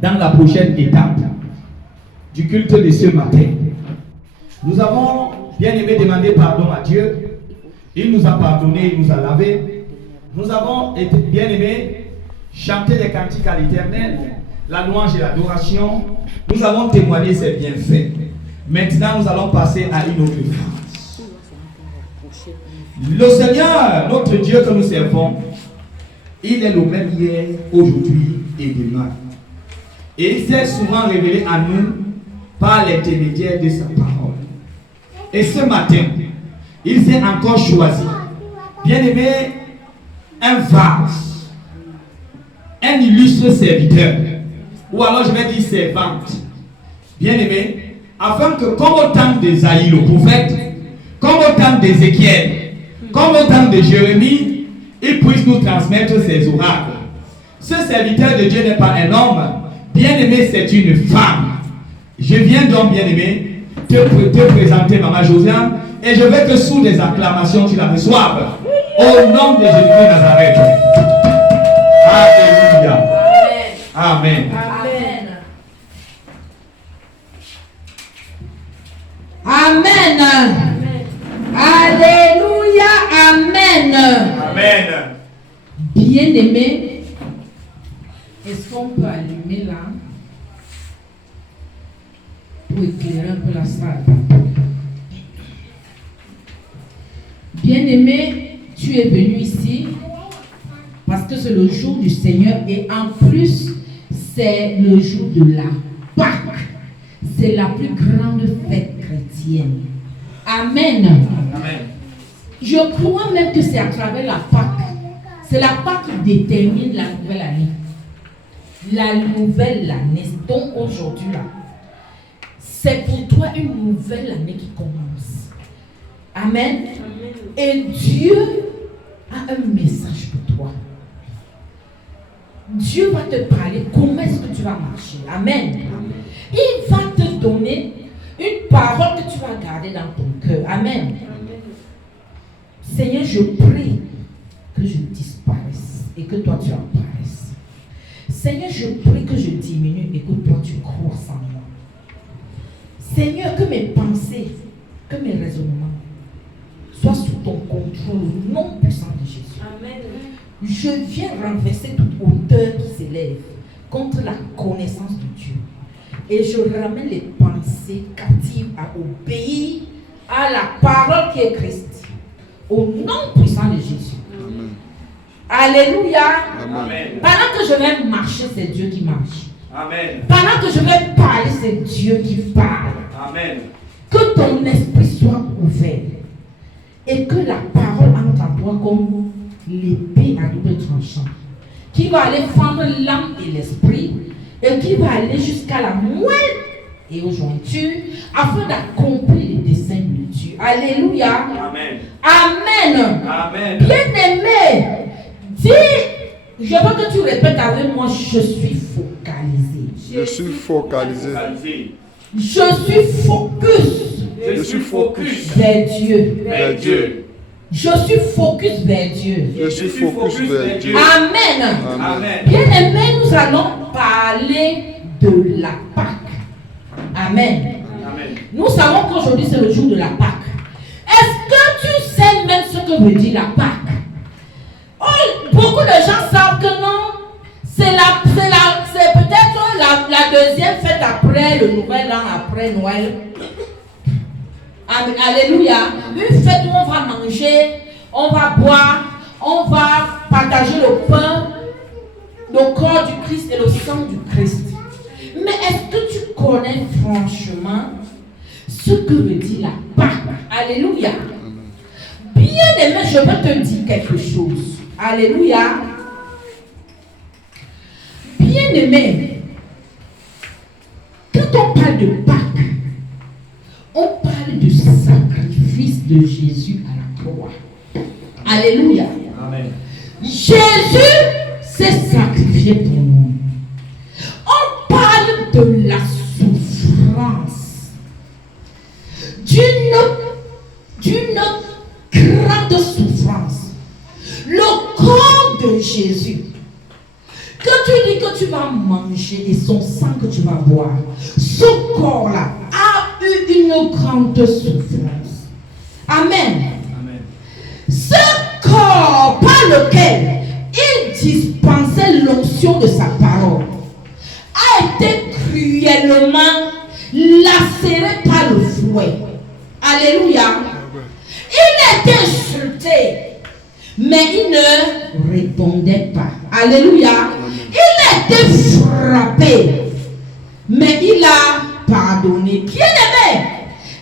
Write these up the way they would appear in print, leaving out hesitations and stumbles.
dans la prochaine étape du culte de ce matin. Nous avons bien aimé demander pardon à Dieu. Il nous a pardonné, il nous a lavé. Nous avons bien aimé chanter les cantiques à l'Éternel, la louange et l'adoration. Nous avons témoigné ses bienfaits. Maintenant, nous allons passer à une autre phase. Le Seigneur, notre Dieu que nous servons, il est le même hier, aujourd'hui et demain. Et il s'est souvent révélé à nous par l'intermédiaire de sa parole. Et ce matin, il s'est encore choisi, bien aimé, un vase, un illustre serviteur, ou alors je vais dire servante, bien aimé, afin que comme au temps d'Ésaïe le prophète, comme au temps d'Ézéchiel, comme au temps de Jérémie, il puisse nous transmettre ses oracles. Ce serviteur de Dieu n'est pas un homme, bien aimé, c'est une femme. Je viens donc, bien aimé, te présenter Maman Josiane, et je veux que sous des acclamations tu la reçoives. Au nom de Jésus de Nazareth. Alléluia. Amen. Amen. Amen. Alléluia. Amen. Amen. Bien-aimé, est-ce qu'on peut allumer là pour éclairer un peu la salle? Bien-aimé, tu es venu ici parce que c'est le jour du Seigneur et en plus, c'est le jour de la Pâque. C'est la plus grande fête chrétienne. Amen. Amen. Je crois même que c'est à travers la Pâque. C'est la Pâque qui détermine la nouvelle année. La nouvelle année, donc aujourd'hui là, c'est pour toi une nouvelle année qui commence. Amen. Amen. Et Dieu a un message pour toi. Dieu va te parler comment est-ce que tu vas marcher. Amen. Amen. Il va te donner une parole que tu vas garder dans ton cœur. Amen. Amen. Seigneur, je prie que je disparaisse et que toi tu apparaisses. Seigneur, je prie que je diminue et que toi tu croisses en moi. Seigneur, que mes pensées, que mes raisonnements soient sous ton contrôle au nom puissant de Jésus. Amen. Je viens renverser toute hauteur qui s'élève contre la connaissance de Dieu. Et je ramène les pensées captives à obéir à la parole qui est Christ. Au nom puissant de Jésus. Amen. Alléluia. Amen. Pendant que je vais marcher, c'est Dieu qui marche. Amen. Pendant que je vais parler, c'est Dieu qui parle. Amen. Que ton esprit soit ouvert et que la parole entre en toi comme l'épée à double tranchant, qui va aller fendre l'âme et l'esprit et qui va aller jusqu'à la moelle et aux jointures afin d'accomplir les desseins de Dieu. Alléluia. Amen. Amen. Amen. Bien-aimé, dis, je veux que tu répètes avec moi, je suis focalisé. Je suis focalisé. Je suis focus. Je suis focus vers Dieu. Vers Dieu. Je suis focus vers Dieu. Je suis focus vers Dieu. Amen. Amen. Bien-aimé, nous allons parler de la Pâque. Amen. Amen. Nous savons qu'aujourd'hui c'est le jour de la Pâque. Est-ce que tu sais même ce que veut dire la Pâque? Oh, beaucoup de gens savent que non. C'est peut-être la deuxième fête après le nouvel an, après Noël. Alléluia. Une fête où on va manger, on va boire, on va partager le pain, le corps du Christ et le sang du Christ. Mais est-ce que tu connais franchement ce que veut dire la Pâque? Alléluia. Bien aimé, je veux te dire quelque chose. Alléluia. Bien aimé, quand on parle de Pâques, on parle du sacrifice de Jésus à la croix. Alléluia. Amen. Jésus s'est sacrifié pour nous. On parle de la souffrance, d'une grande souffrance. Le corps de Jésus Que tu dis que tu vas manger et son sang que tu vas boire, ce corps-là a eu une grande souffrance. Amen. Amen. Ce corps par lequel il dispensait l'onction de sa parole a été cruellement lacéré par le fouet. Alléluia. Il était insulté, mais il ne répondait pas. Alléluia. Il était frappé, mais il a pardonné. Bien-aimé,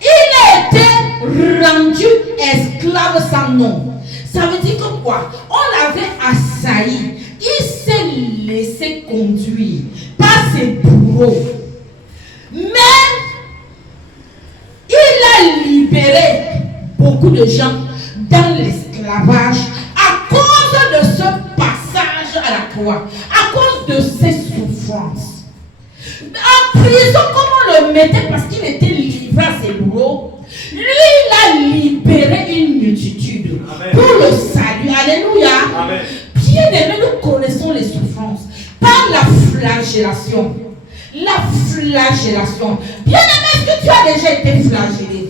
il a été rendu esclave sans nom. Ça veut dire que quoi? On l'avait assailli. Il s'est laissé conduire par ses bourreaux. Mais il a libéré beaucoup de gens dans l'esclavage à cause de ce passage à la croix, à cause de ses souffrances. En prison, comme on le mettait parce qu'il était livré à ses bourreaux, lui, il a libéré une multitude. Amen. Pour le salut. Alléluia. Amen. Bien aimé, nous connaissons les souffrances par la flagellation. La flagellation. Bien aimé, est-ce que tu as déjà été flagellé?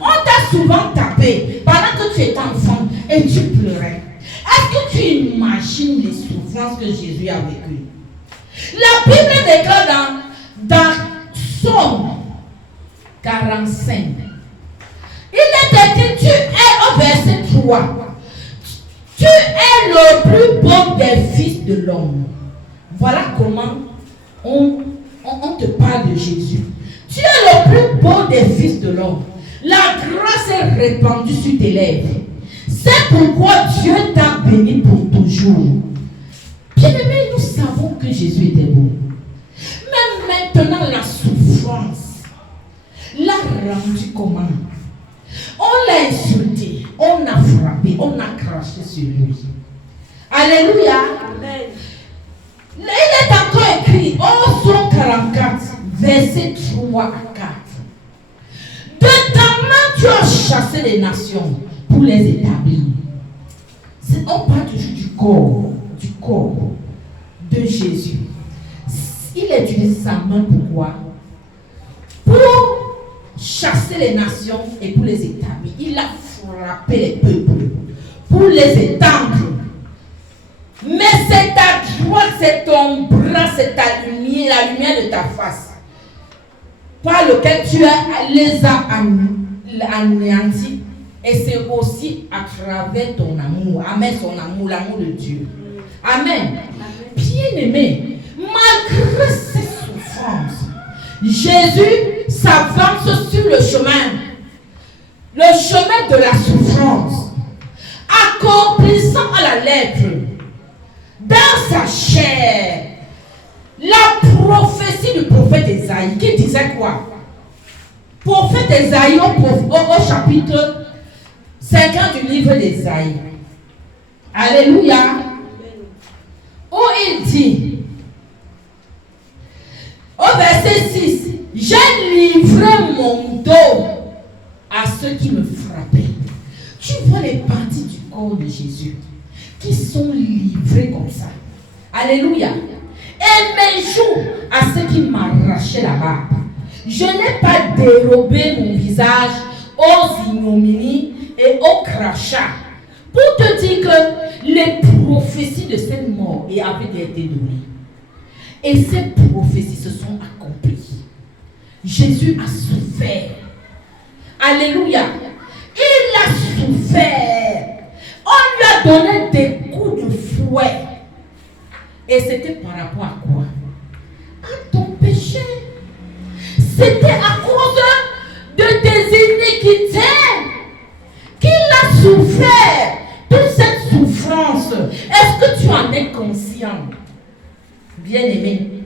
On t'a souvent tapé pendant que tu étais enfant et tu pleurais. Est-ce que tu imagines les souffrances que Jésus a vécues? La Bible déclare dans Psaume 45. Il est écrit, tu es au verset 3. Tu es le plus beau des fils de l'homme. Voilà comment on te parle de Jésus. Tu es le plus beau des fils de l'homme. La grâce est répandue sur tes lèvres. C'est pourquoi Dieu t'a béni pour toujours. Bien-aimés, nous savons que Jésus était beau. Mais maintenant, la souffrance l'a rendu comment? On l'a insulté, on a frappé, on a craché sur lui. Alléluia. Amen. Il est encore écrit, au Psaume 44, verset 3 à 4. De ta main, tu as chassé les nations pour les établir. On parle toujours du corps de Jésus. Il a utilisé sa main pourquoi? Pour chasser les nations et pour les établir. Il a frappé les peuples pour les étendre. Mais c'est ta droite, c'est ton bras, c'est ta lumière, la lumière de ta face, par lequel tu les as anéantis. Et c'est aussi à travers ton amour. Amen, son amour, l'amour de Dieu. Amen. Bien-aimé, malgré ces souffrances, Jésus s'avance sur le chemin de la souffrance, accomplissant à la lettre, dans sa chair, la prophétie du prophète Esaïe, qui disait quoi? Prophète Esaïe au chapitre 50 du livre d'Esaïe. Alléluia. Où il dit, au verset 6, j'ai livré mon dos à ceux qui me frappaient. Tu vois les parties du corps de Jésus qui sont livrées comme ça. Alléluia. Et mes joues à ceux qui m'arrachaient la barbe. Je n'ai pas dérobé mon visage aux ignominies et aux crachats. Pour te dire que les prophéties de cette mort avaient été données. Et ces prophéties se sont accomplies. Jésus a souffert. Alléluia. Il a souffert. On lui a donné des coups de fouet. Et c'était par rapport à quoi? À ton péché. C'était à cause de tes iniquités qu'il a souffert. Toute cette souffrance, est-ce que tu en es conscient? Bien-aimé,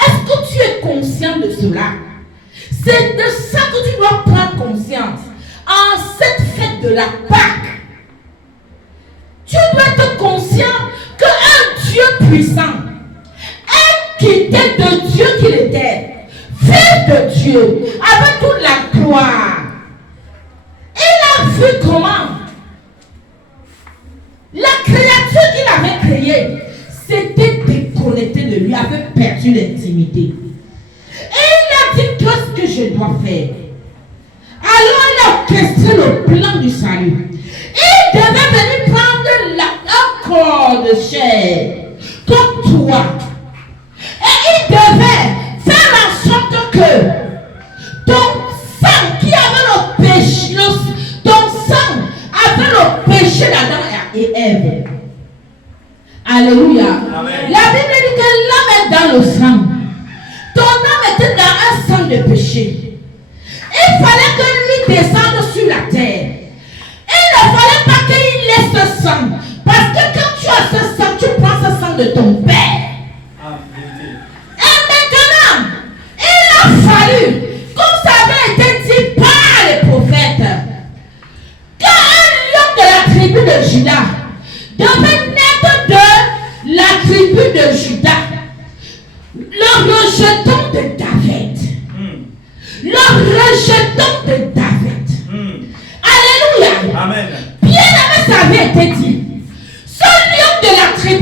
est-ce que tu es conscient de cela? C'est de ça que tu dois prendre conscience. En cette fête de la Pâque, tu dois être conscient qu'un Dieu puissant est quitté de Dieu qu'il était, fils de Dieu, avec toute la gloire. Il a vu comment la créature qu'il avait créée s'était déconnectée sur l'intimité. Et il a dit qu'est-ce que je dois faire. Alors il a orchestré le plan du salut. Il devait venir prendre un corps de chair comme toi. Et il devait faire en sorte que ton sang qui avait le péché, ton sang avait le péché d'Adam et Ève. Alléluia. Amen. La Bible dit que l'âme est dans le sang. Ton âme était dans un sang de péché. Il fallait que lui descende sur la terre. Il ne fallait pas qu'il laisse ce sang. Parce que quand tu as ce sang, tu prends ce sang de ton père. Et maintenant, il a fallu, comme ça avait été dit par les prophètes, qu'un lion de la tribu de Juda devait naître de la tribu de Juda. Le rejeton de David. Le rejeton de David. Alléluia. Amen. Bien aimé, ça avait été dit. Ce lion de